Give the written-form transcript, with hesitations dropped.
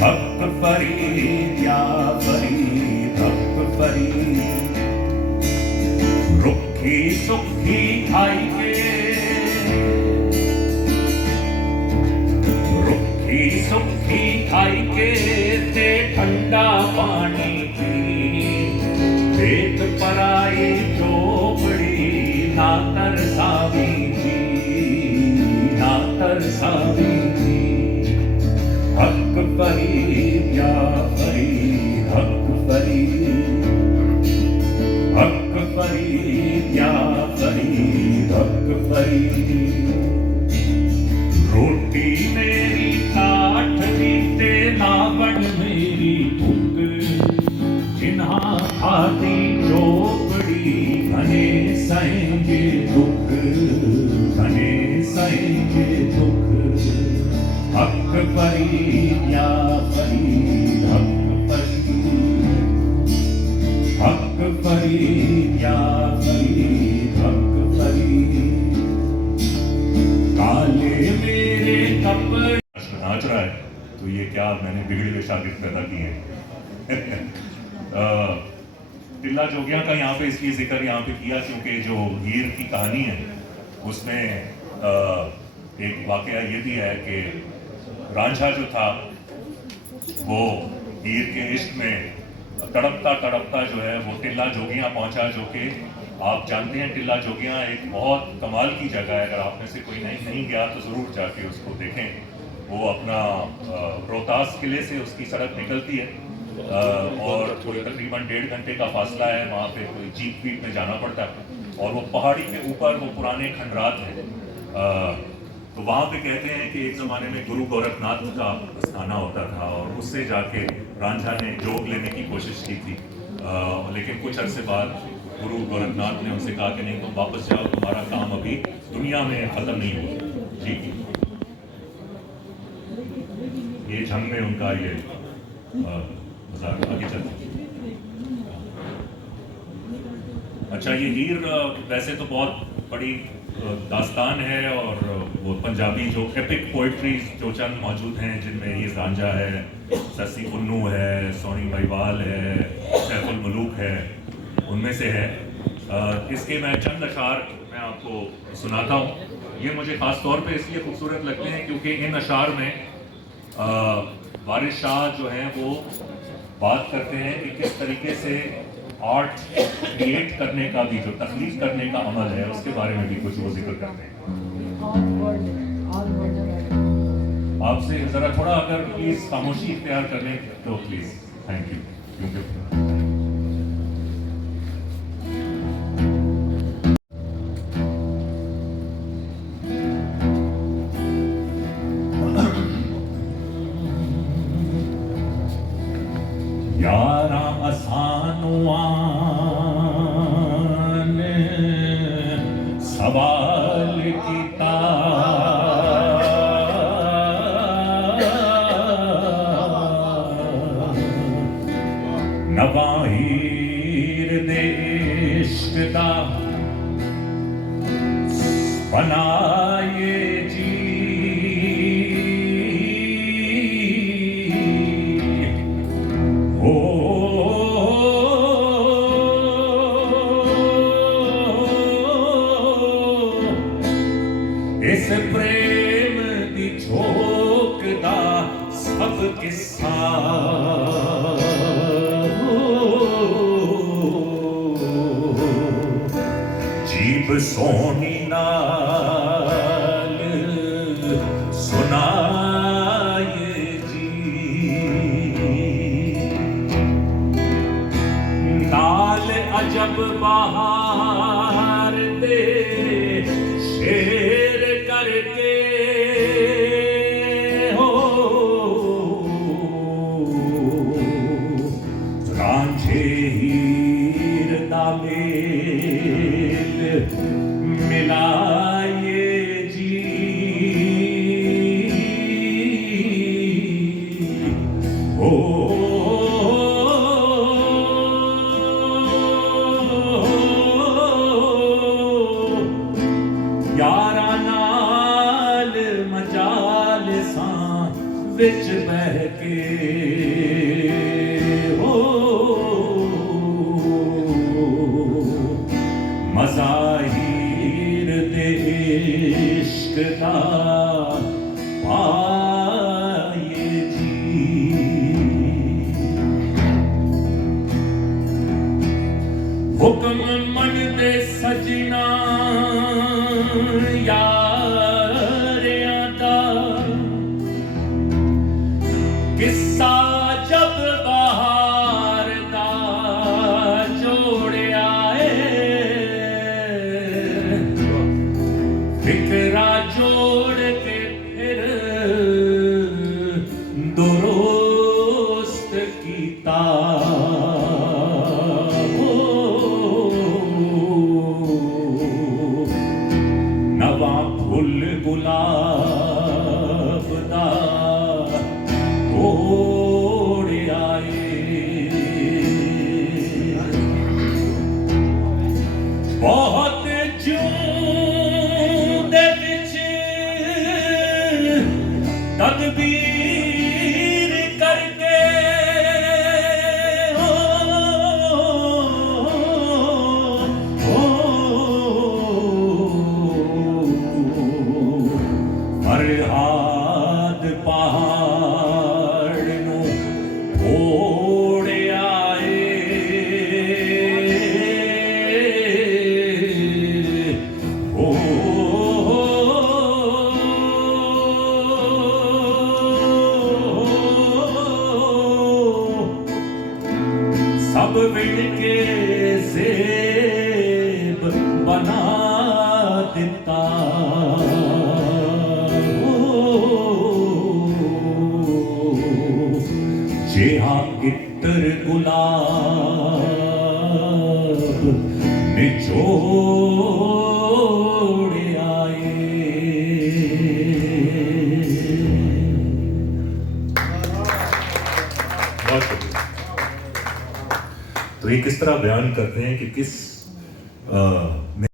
हक फरीद या फरीद हक फरीद, रुखी सुखी खाई के, रुखी सुखी खाई के ते ठंडा पानी पी, पेट पराई चोपड़ी ना तरसावी जी, ना तरसावी जी। हक फरीद या फरीद हक फरीद, हक फरीद या फरीद हक फरीद। रोटी मेरी काठ दीते नावन मेरी भूख, जिन्हा खाती चोपड़ी घने सहेंगे दुख, घने सहेंगे दुख। हक फरीद या फरीद हक फरीद, हक फरीद या फरीद हक फरीद। काले मेरे कपड़े नाच रहा है तो ये क्या मैंने बिगड़े हुए शागिर्द पैदा किए हैं। टिल्ला जोगियां का यहाँ पे इसलिए जिक्र यहाँ पे किया क्योंकि जो हीर की कहानी है उसमें एक वाकया ये भी है कि रांझा जो था वो हीर के इश्क में तड़पता तड़पता जो है वो टिल्ला जोगियां पहुंचा, जो कि आप जानते हैं टिल्ला जोगियां एक बहुत कमाल की जगह है। अगर आप में से कोई नहीं गया तो ज़रूर जाके उसको देखें। वो अपना रोहतास किले से उसकी सड़क निकलती है और कोई तकरीबन 1.5 घंटे का फासला है। वहाँ पे कोई जीप वीप में जाना पड़ता है और वो पहाड़ी के ऊपर वो पुराने खंडरात हैं। तो वहाँ पे कहते हैं कि एक ज़माने में गुरु गोरखनाथ का स्थाना होता था और उससे जाके रांझा ने जोग लेने की कोशिश की थी, लेकिन कुछ अरसे बाद गुरु गोरखनाथ ने उनसे कहा कि नहीं तुम वापस जाओ, तुम्हारा काम अभी दुनिया में ख़त्म नहीं हुआ। जी ये झंग में उनका ये मजाक आगे चलते। अच्छा, ये हीर वैसे तो बहुत बड़ी दास्तान है और वो पंजाबी जो एपिक पोइट्रीज जो चंद मौजूद हैं जिनमें हीर रांझा है, सस्सी पुन्नू है, सोनी महिवाल है, सैफुल मलूक है, उनमें से है। इसके मैं चंद अशार मैं आपको सुनाता हूँ। ये मुझे ख़ास तौर पे इसलिए खूबसूरत लगते हैं क्योंकि इन अशार में वारिस शाह जो हैं वो बात करते हैं कि किस तरीके से आर्ट क्रिएट करने का भी जो तख्लीक करने का अमल है उसके बारे में भी कुछ वो जिक्र करते हैं। आपसे ज़रा थोड़ा अगर प्लीज़ खामोशी इख्तियार कर लें तो प्लीज़, थैंक यू। यारा असानुआन सवाल कीता, नवाहीर दे इश्क दा बनाए जी, इस प्रेम दी झोंक दा सब किस्सा जीब सोनी नाल सुनाए जी, नाल अजब बहार दे शेर करके हो, रांझे हीर दा मेल मिलाए जी, हो यारा नाल मजाल सां विच बह के हो मज़ाहिर दे इश्क दा पाए जी हुक्म मन दे सजना यारियां दा किस्सा जब बहार दा जोड़िया फिकरा जोड़ के फिर दुरुस्त कीता नवा फुल गुलाब दा तोड़िया बहुत जूं दे विच तदबीर करके फरहाद पहाड़ नू ओड़िया सब मिलके ज़ेब बना दिता जिहा इत्र गुलाब निचोड़िया बहुत शुक्रिया। तो ये किस तरह बयान करते हैं कि किस